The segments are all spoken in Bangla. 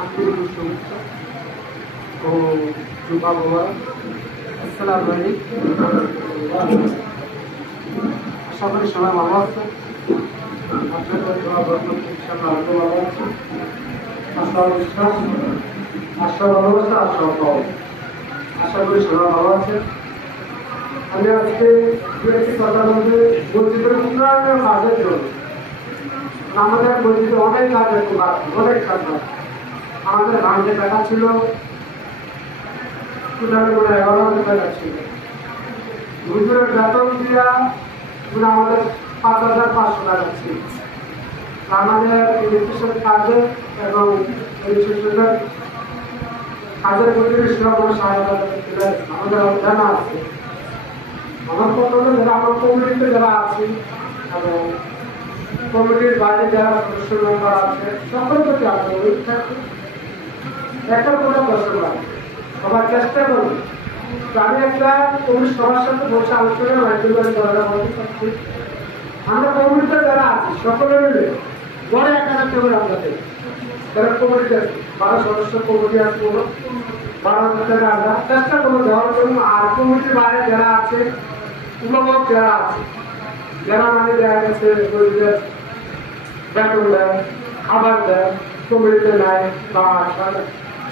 আন্তরিক শুভেচ্ছা ও জুমা মোবারক। আসসালামু আলাইকুম। আশা করি সবাই ভালো আছে। আপনাদের দোয়া বরকত ইনশাআল্লাহ আল্লাহ ভালো আছে। আশা বিশ্বাস, আশা ভালোবাসা, আশা পাওয়া। আশা করি সবাই ভালো আছে। আমি আজকে দু একটি কথা বলতে মসজিদের উন্নয়নের কাজের জন্য আমাদের মসজিদে অনেক কাজ আছে, অনেক কাজ আছে। আমাদের ভাঙতে টাকা ছিল 11,000 টাকা ছিল। হুজুরের বেতন দিয়া আমাদের 5,500 টাকা ছিল। আমাদের ইলেকট্রিশিয়ান কাজে এবং ইলেকট্রিশিয়ানের কাজের মধ্যে সব সহায়তা আমাদের জানা আছে। আমার পক্ষে যারা আমার কমিটিতে যারা আছি এবং কমিটির বাইরে যারা সদস্য মেম্বার আছে সকলের প্রতি আগ্রহ থাকবে। একটা কোনো কষ্ট লাগে, সবার চেষ্টা করবে। আমি একটা কমিটির সবার সাথে বসে আলোচনা মাধ্যমে যারা বলতে চাচ্ছি, আমরা কমিটিতে যারা আছি সকলে মিলে বড় 1,000 টাকা আমরা দেই। যারা কমিটিতে 12 সদস্য কমিটি আছে, 12,000 টাকা আমরা চেষ্টা করবো দেওয়ার জন্য। আর কমিটির বাইরে যারা আছে, উপভোগ যারা আছে, যারা মানে দেখা গেছে বেতন দেয়, খাবার দেয়, কমিটিতে নেয় বা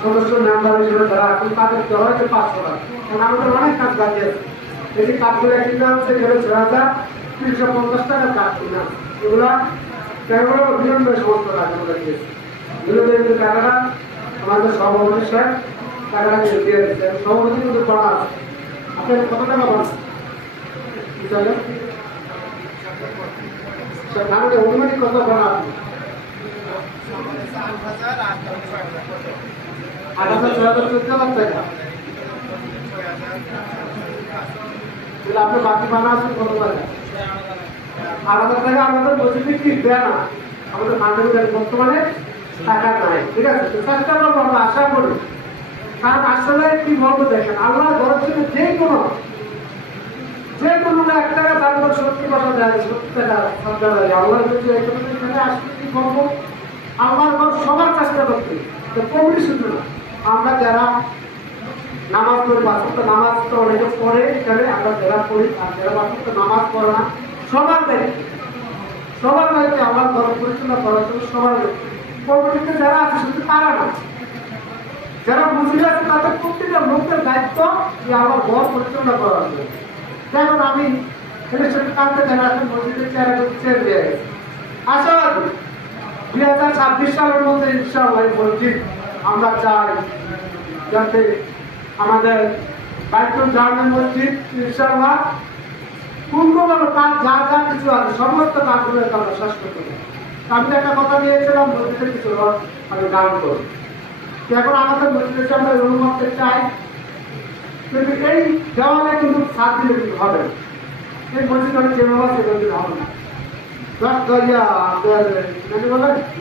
সদস্য মেম্বার হিসেবে যারা এখন তাদের দেওয়া হয়েছে 500 টাকা। কারণ আমাদের অনেক কাজ বাকি আছে। এই যে কাজগুলো কিনা হচ্ছে এখানে 6,350 টাকার কাজ কিনা, এগুলা এগুলো বিলম্বের সমস্ত কাজ আমরা দিয়েছি। বিলম্বের টাকাটা আমাদের সভাপতি সাহেব টাকাটা দিয়ে দিচ্ছে। সভাপতি কিন্তু করা আছে। আপনার কত টাকা পাচ্ছেন? আমাদের অনুমানিক কত করা আপনি? 8,614 টাকা। আপনার বাকি বানা আছে কত টাকা? 8,000 টাকা আমাদের মসজিদে কি দেয় না, আমাদের মানবিক বর্তমানে টাকা নাই। ঠিক আছে, চেষ্টা করবো, আমরা আশা করি। কারণ আসলে কি বলবো দেখেন, আল্লাহ ঘরের জন্য যে কোনো 1 টাকা দান করে 70 পয়সা দেয়, 70 টাকা সরকার দেয়। আল্লাহ যদি এখানে আসলে কি করবো, আল্লাহর ঘর সবার চেষ্টা করতে। কমিটি শুধু না, আমরা যারা নামাজ পড়ি, বাস্তবতা নামাজ তো অনেকে পড়ে, এখানে আমরা যারা পড়ি আর যারা বাস্তবতা নামাজ পড়ে না, সবার দায়িত্ব, সবার দায়িত্ব আমার ঘর পরিচালনা করার জন্য সবার দায়িত্ব। কমিটিতে যারা আছে শুধু তারা না, যারা বুঝে আছে তাদের প্রত্যেকটা লোকের দায়িত্ব যে আমার ঘর পরিচালনা করার জন্য। যেমন আমি ইলেকশন কালকে যারা এখন মসজিদের চেয়ার দিয়ে গেছে, আশাবাদী 2026 সালের মধ্যে ইনশাআল্লাহ মসজিদ আমরা চাই যাতে আমাদের বাইতুল জামে মসজিদ ইনশাআল্লাহ পূর্ণভাবে কাজ যা যা কিছু আছে সমস্ত কাজগুলো আমরা শেষ করতে পারি। আমি একটা কথা দিয়েছিলাম, মসজিদের কিছু আমি দান করি। এখন আমাদের মসজিদে আমরা অনুমতি চাই, কিন্তু এই দেওয়ালে কিন্তু 7 দিলে কিন্তু হবে না। এই মসজিদ আমি যেভাবে সেভাবে হবে না।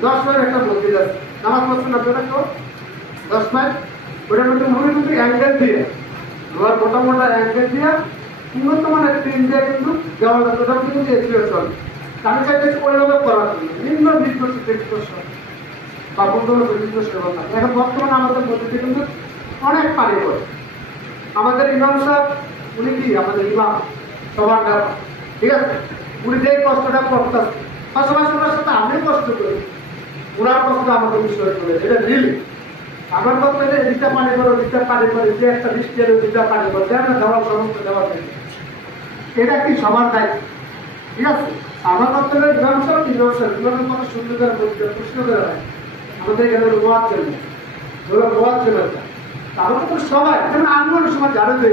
10 মাইল একটা মসজিদ আছে, নামাজ পড়ছেন আপনারা কেউ? 10 মাইল ওটার মধ্যে মনে কিন্তু অ্যাঙ্গেল দিয়ে লোহার মোটা মোটা অ্যাঙ্গেল দিয়ে উন্নত মানের টিন দিয়ে কিন্তু দেওয়ালটা ওটাও কিন্তু এগিয়ে চলে। আমি চাইতেছি ওইভাবে করার জন্য নিম্ন 20% বা 15-20% না। এখন বর্তমানে আমাদের মসজিদে কিন্তু অনেক পানি পড়ে। আমাদের ইমাম সাহেব উনি কি আমাদের ইমাম সবার নেতা, ঠিক আছে, উনি যে কষ্টটা করতেছে পাশাপাশি ওনার সাথে আমি কষ্ট করি, ওনার কষ্ট আমাদের বিষয় করে এটা রিলি। আমার কথা যে এদিকটা পানি করে ওদিকটা পানি করে, যে একটা বৃষ্টি এলে ওদিকটা পানি করে দেয় না, দেওয়ার সমস্ত দেওয়ার জন্য এটা কি সবার দায়িত্ব? ঠিক আছে, আমার কথা ইমাম সাহেব ইমামের কথা সুন্দর করে বলতে প্রশ্ন করে হয় আমাদের এখানে রোয়ার জন্য রোয়ার জন্য তাহলে তো সবাই যেমন আন্দোলনের সময় জানে যে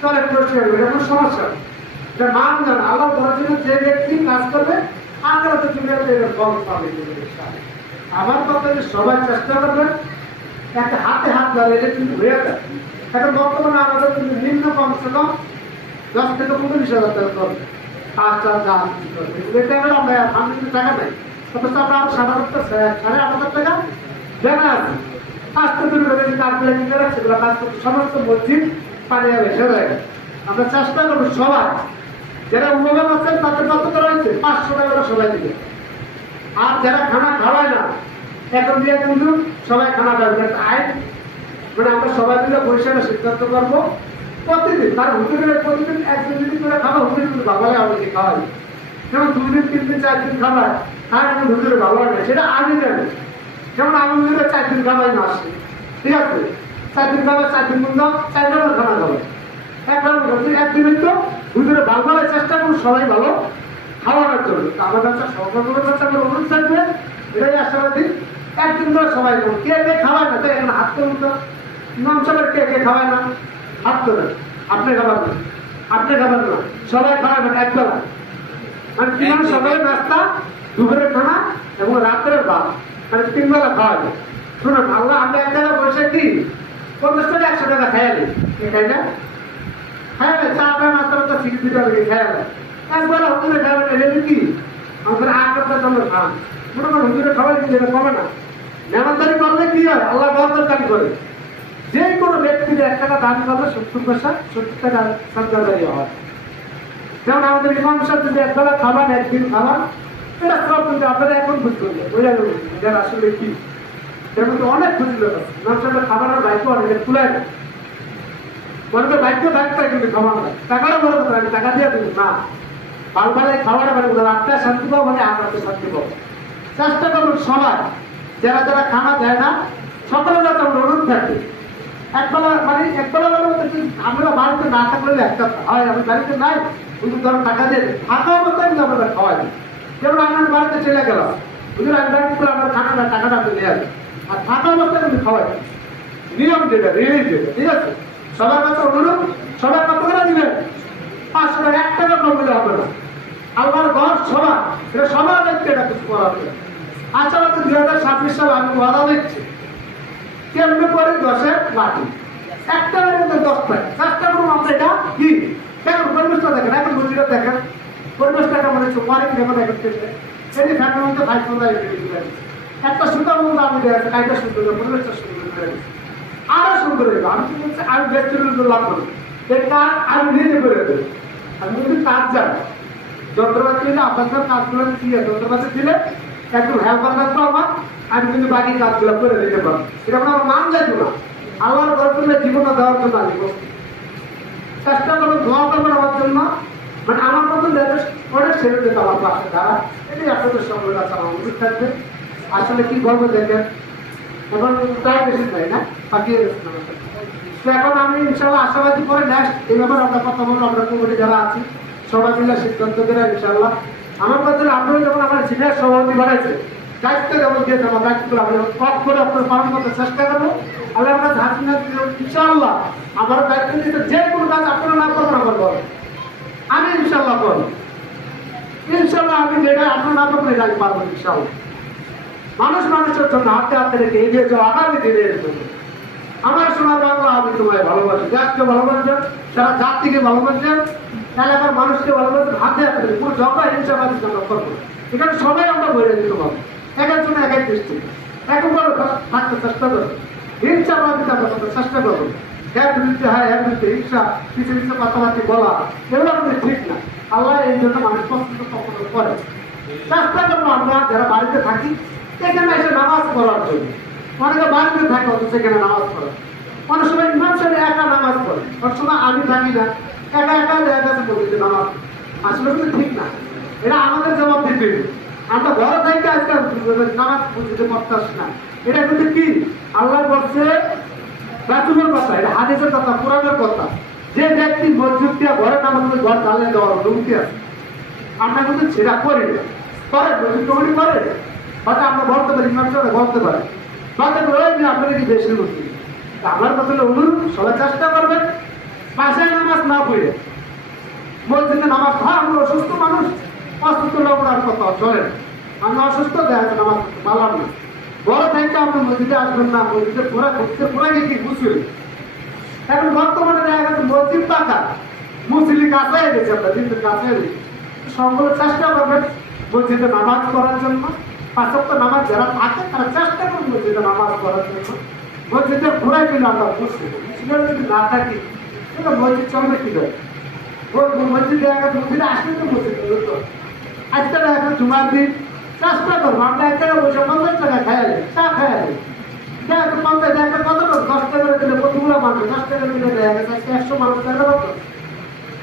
তাহলে প্রশ্ন এটা কোনো সমস্যা, এটা মান জান আল্লাহ করার জন্য যে ব্যক্তি কাজ করবে আল্লাহ তো ফল পাবে। আমার কথা যে সবাই চেষ্টা করবেন একটা হাতে হাত ধরে, এটা কিন্তু হয়ে যায়। এখন বর্তমানে আমাদের কিন্তু নিম্ন কমসে কম 10 থেকে 15,000 টাকা করবে কাজটা যা করবে। এটা আমরা আমি কিন্তু টাকা নেই, অথচ আমরা 7,500 টাকা জানা আছে। আস্তে ধীরে কাজগুলো নিতে রাখছে, সেগুলো কাজ করতে সমস্ত মসজিদ পানি ভেসে যায়। আমরা চেষ্টা করবো সবাই যারা উপভোগ আছেন তাদের কত রয়েছে 500 টাকা সবাই দিবে। আর যারা খানা খাওয়ায় না এখন দিয়ে কিন্তু সবাই খানা খাবে আইন, মানে আমরা সবাই মিলে পরিষ্কার সিদ্ধান্ত করবো প্রতিদিন, তার হুজুরের প্রতিদিন একদিন যদি করে খাওয়া হুজুর কিন্তু বাবালে আমাকে খাওয়াই, যেমন 2 দিন 3 দিন 4 দিন খাবার তার এখন হুজুরের বাবা নেই, সেটা আমি জানি। যেমন আমি হুজুরের 4 দিন খাওয়াই না আসছে, ঠিক আছে, 4 দিন খাবার 4 দিন বন্ধ 4 দিনের খানা খাবে একদিন তো হুজুরের বাবালের চেষ্টা করুন সবাই ভালো খাওয়ানোর জন্য। আমার কাছে সরকারের কাছে আমার অনুরোধ থাকবে, এটাই আশাবাদী একদিন করে সবাই কে কে খাওয়ায় না, তাই এখন হাত তুলুন তো, নাম সবার কে কে খাওয়ায় না হাত তোলেন, আপনি খাবার না, আপনি খাবার না, সবাই খাওয়াবেন একবেলা, মানে 3 সকালে নাস্তা, দুপুরের খানা এবং রাত্রের ভাত, মানে 3 বেলা খাওয়াবে। শুনুন আল্লাহ আমরা এক জায়গায় বসে কি 50 টাকা 100 টাকা খাইয়ালি খাই না, খাইয়ালে চাটা নাস্তা সিটি দিতে হবে খাইয়ালে একবার হুজুরে খাবেন এলে কি আমাদের 8 টাকা জন্য খান, মনে করেন হুজুরে খাবার কিন্তু এটা কমে না, মেহমানদারি করলে কি হয় আল্লাহ বরকত দান করে। যে কোনো ব্যক্তির 1 টাকা দান করলে 70 পয়সা 70 টাকা সরকারি হয়। যেমন আমাদের ইমাম সাহেব যদি একবেলা খাবার একদিন খাবার এটা সব কিন্তু আপনারা এখন বুঝতে হবে বোঝা যাবে এটা আসলে কি, এর মধ্যে অনেক খুশি লোক আছে। ইমাম সাহেবের খাবারের দায়িত্ব অনেকে তুলে না, অনেকে দায়িত্ব থাকতে কিন্তু খাবার না, টাকাটা বড় কথা আমি টাকা দিয়ে দেবো না, পালপালে খাবারটা মানে রাত্রে শান্তি পাবো মানে আপনাকে শান্তি পাবো। চেষ্টা করুন সবাই যারা যারা খানা দেয় না সকলের যাতে অনুরোধ থাকে একবেলা মানে একবেলা আমরা বাড়িতে না থাকলে একটা হয়, আমি বাড়িতে নাই কিন্তু ধরো টাকা দিয়ে থাকা অবস্থায় কিন্তু আমরা খাওয়াই দিই। যেমন আমার বাড়িতে চলে গেল বুঝলেন আমি বাড়িতে করে আমার খানাটা টাকাটা আপনি নিয়ে আসবেন আর থাকা অবস্থায় কিন্তু খাওয়াই দিই, নিয়ম যেটা রিলিজ যেটা, ঠিক আছে। সবার কাছে অনুরোধ, সবার কত করে দিবেন 500 টাকা, 1 টাকা কম দিলে হবে না, আল্লাহর ঘর সবার, এটা সবার দেখতে এটা কিছু করা হবে। আচ্ছা 2026 সাল আমি ওয়াদা দিচ্ছি কেমনে করে 10-এর লাঠি 1 টাকার মধ্যে 10 টাকা চেষ্টা করুন আমরা এটা কি কেন পরিবেশটা দেখেন, এখন মন্দিরটা দেখেন পরিবেশটা মানে অনেক দেখো দেখেন সেই ফ্যানের মধ্যে 5 একটা সুতার মধ্যে আমি দেখেন কাইটা সুন্দর পরিবেশটা সুন্দর করে আরো সুন্দর হইব। আমি কি বলছি আমি ব্যক্তি লাভ করি এই কাজ আমি নিজে করে দেবো, আমি যদি কাজ জানি যন্ত্রপাতি দিলে আপনার কাজগুলো দিয়ে যন্ত্রপাতি দিলে একদম হেল্পার লাগবে আমার, আমি কিন্তু বাকি কাজগুলো করে দিতে পারবো, এটা আমার মান যাইতো না, আল্লাহর গর্জনে জীবনটা দেওয়ার জন্য আমি চেষ্টা করবো দোয়া করবেন আমার জন্য, মানে আমার মতো অনেক ছেড়ে দিতে আমার পাশে দ্বারা এটাই আপনাদের সঙ্গে কাছে আমার অনুরোধ থাকবে। আসলে কি বলবো দেখেন এখন প্রায় বেশি চাই না পাকিয়ে গেছে তো এখন আমি ইনশাল্লাহ আশাবাদী করে নেক্সট এই ব্যাপারে আমরা কথা বলবো, আমরা কমিটি যারা আছি সবাই মিলে সিদ্ধান্ত করে ইনশাল্লাহ আমার কথা আপনারা যখন আমার সিনিয়র সভাপতি বাড়াইছে দায়িত্ব যেমন দিয়েছে আমার দায়িত্বগুলো আমি কম করে আপনার পালন করতে চেষ্টা করবো। আল্লাহ আমরা ধারণা ইনশাল্লাহ আমার দায়িত্ব দিতে যে কোনো কাজ আপনারা না করবেন আমার বলেন আমি ইনশাল্লাহ করবো, ইনশাল্লাহ আমি যেটা আপনার না করবেন এটা আমি পারবো ইনশাল্লাহ। মানুষ মানুষের জন্য হাতে হাতে রেখে এগিয়ে যাওয়া আগামী দিনের জন্য আমার সোনার বাংলা আমি তোমায় ভালোবাসি, দেশকে ভালোবাসেন, সারা জাতিকে ভালোবাসেন, এলাকার মানুষকে ভালোবাসেন, হাতে হাতে রেখে কোনো ঝগড়া হিংসা বাদী আমরা করবো, এখানে সবাই আমরা বলে দিতে পারবো, একের জন্য একাই দৃষ্টি একবার থাকতে চেষ্টা করবো, হিংসা বাদীতে আমরা করতে চেষ্টা করবো, এর বিরুদ্ধে হয় এর বিরুদ্ধে হিংসা কিছু কিছু কথাবার্তা বলা এগুলো আমাদের ঠিক না। আল্লাহ এই জন্য মানুষ পছন্দ কখনো করে চেষ্টা করবো আমরা যারা বাড়িতে থাকি এখানে এসে নামাজ পড়ার জন্য, অনেকে বাড়িতে থাকে অথচ সেখানে নামাজ পড়ে, অনেক সময় ইমাম সাহেব একা নামাজ পড়ে, অনেক সময় আমি থাকি না একা একা দেখা যাচ্ছে বলতে নামাজ, আসলে কিন্তু ঠিক না, এটা আমাদের জবাব দিতে আমরা ঘরে থাকতে আজকে নামাজ বুঝতে পড়তে আসি না, এটা কিন্তু কি আল্লাহ বলছে রাসূলের কথা, এটা হাদিসের কথা কোরআনের কথা, যে ব্যক্তি মসজিদ দিয়ে ঘরে নামাজ ঘর জ্বালিয়ে দেওয়ার অনুমতি আছে, আমরা কিন্তু সেটা করি না, করে মসজিদ কমিটি করে হয়তো আমরা বলতে পারি ইমাম সাহেব বলতে পারি বাকি ওই যে আপনারা কি বেশি করছি, আমার কথা অনুরোধ সবাই চেষ্টা করবেন বাসায় নামাজ না পড়ে মসজিদে নামাজ, হ্যাঁ আমরা অসুস্থ মানুষ অসুস্থ লোকরার কথা চলেন, আমরা অসুস্থ দেখা নামাজ পড়তে পারলাম না, বড় থাকতে আপনি মসজিদে আসবেন না, মসজিদে পুরা করতে পুরা গিয়ে বুঝবেন। এখন বর্তমানে দেখা গেছে মসজিদ পাকা মুসলিম কাছে গেছে, আমরা কিন্তু কাছে গেছি সকলে চেষ্টা করবেন মসজিদে নামাজ পড়ার জন্য, 5 ওয়াক্ত নামাজ যারা থাকে তারা চেষ্টা করুন মসজিদে নামাজ পড়ার জন্য, মসজিদে ঘোরাই দিলে আমরা বুঝতে মুসলিম যদি না থাকি তাহলে মসজিদ চলবে কি করে, মসজিদে মসজিদে আসলে তো মসজিদ আজকে এখন জুমার দিন চেষ্টা করবো আমরা এক জায়গায় বসে 50 টাকা খাইলে আমি 10 টাকা দিলে দেখা গেছে আজকে 100 মানুষ টাকা কত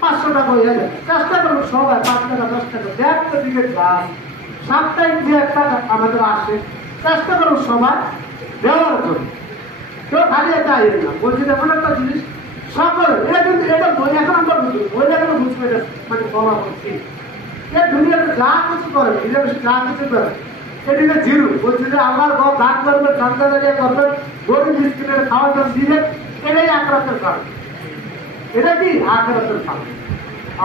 500 টাকা হয়ে যায়। চেষ্টা করুন সবাই 5 টাকা 10 টাকা একটা দিকে যান, সাপ্তাহিক যে একটা আমাদের আসে চেষ্টা করুন সবাই দেওয়ার জন্য। কেউ খালি এটা আইন না, বলছি এমন একটা জিনিস সকলে এটা কিন্তু এটা বই এখন আমরা বুঝি বইটা কেন বুঝতে মানে বলা হচ্ছে এ দুনিয়াতে যা কিছু করে এটা বেশি যা কিছু করে এদিকে জিরো বলছে যে আমার ঘর দান করবে চান্দা দাঁড়িয়ে করবে গরিব মিসকিনের খাওয়ার জন্য দিবে, এটাই আখরাতের কারণ, এটা কি আখরাতের কারণ।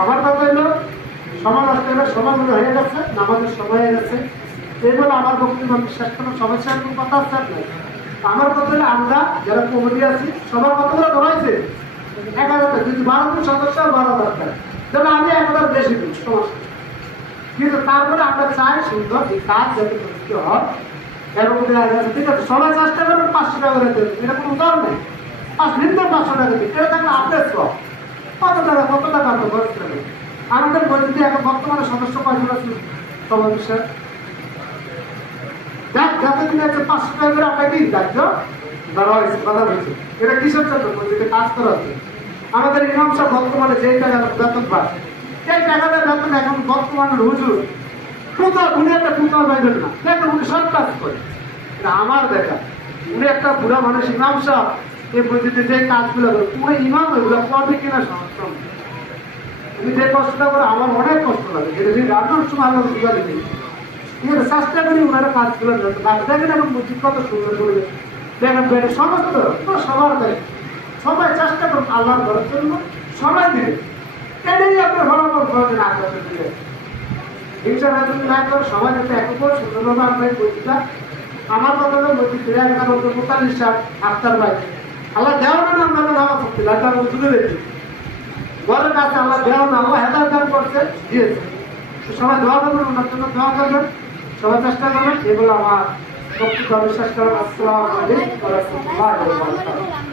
আমার কথা হলো সমাজ আসতে গেলে সমাজগুলো হয়ে গেছে, নামাজের সময় হয়ে গেছে, এই বলে আমার বক্তব্য শেষ কোনো সমস্যার কোনো কথা আছে আপনার। আমার কথা হলো আমরা যারা কমিটি আছি সবার কতগুলো ধরাইছে 1000 যদি 12 সদস্য 12,000 তাহলে আমি 1000 বেশি দিই সমস্যা, কিন্তু তারপরে আমরা চাই সুন্দর এই কাজ যাতে প্রযুক্ত হয় এরকম ঠিক আছে সবাই চেষ্টা করবেন 500 টাকা করে দেবেন, এটা কোনো উদাহরণ নেই, 500 টাকা দিই এটা থাকলে আপডেট কত টাকা আমরা খরচ করবেন। আমাদের মসজিদে এখন বর্তমানে সদস্য কয়জন আছে সমাবেশের যাতে দিনে 500 টাকা করে আপনাকে দিন দায়িত্ব ধরা হয়েছে কথা হয়েছে, এটা কিসের জন্য মসজিদে কাজ করা হচ্ছে। আমাদের ইমাম সাহেব বর্তমানে যেই টাকা বেতন পায় সেই টাকাটা বেতন এখন বর্তমানের হুজুর কোথাও উনি একটা কোথাও পাইবেন না, দেখেন উনি সব কাজ করে। আমার দেখা উনি একটা বুড়া মানুষ ইমাম সাহেব এই মসজিদে যে কাজগুলো করে পুরো ইমাম ওইগুলো করবে কিনা সমস্যা, উনি যে কষ্টটা করে আমার অনেক কষ্ট লাগে, যেটা যদি রান্নার সময় আল্লাহ বুঝা দিতে চেষ্টা করি ওনারা কাজগুলো দেখেন এখন মসজিদ কত সুন্দর করে দেখেন বেড়ে সমস্ত সবার দেয় সবাই চেষ্টা করুন আল্লাহর ঘরের জন্য সবাই দিবে, এটাই আপনার ফলাফল ফলাফল না করতে দিলে হিংসা রাজনীতি না করে সবাই যাতে একবার সুন্দরভাবে আমরা বলছিলাম। আমার কথা হলো মসজিদ ফিরে একটা বলতো 45 সাল আফতার ভাই আল্লাহ দেওয়া না আমরা নামাজ পড়তে একটা আমি তুলে দেখি ঘরের কাছে আল্লাহ দেওয়া না আল্লাহ হেদায়ত দান করছে দিয়েছে, সবাই দোয়া করবেন ওনার জন্য দোয়া করবেন, সবাই চেষ্টা করবেন, এগুলো আমার সবচেয়ে বিশ্বাস করেন। আসসালামু আলাইকুম ওয়া রাহমাতুল্লাহি ওয়া বারাকাতুহু।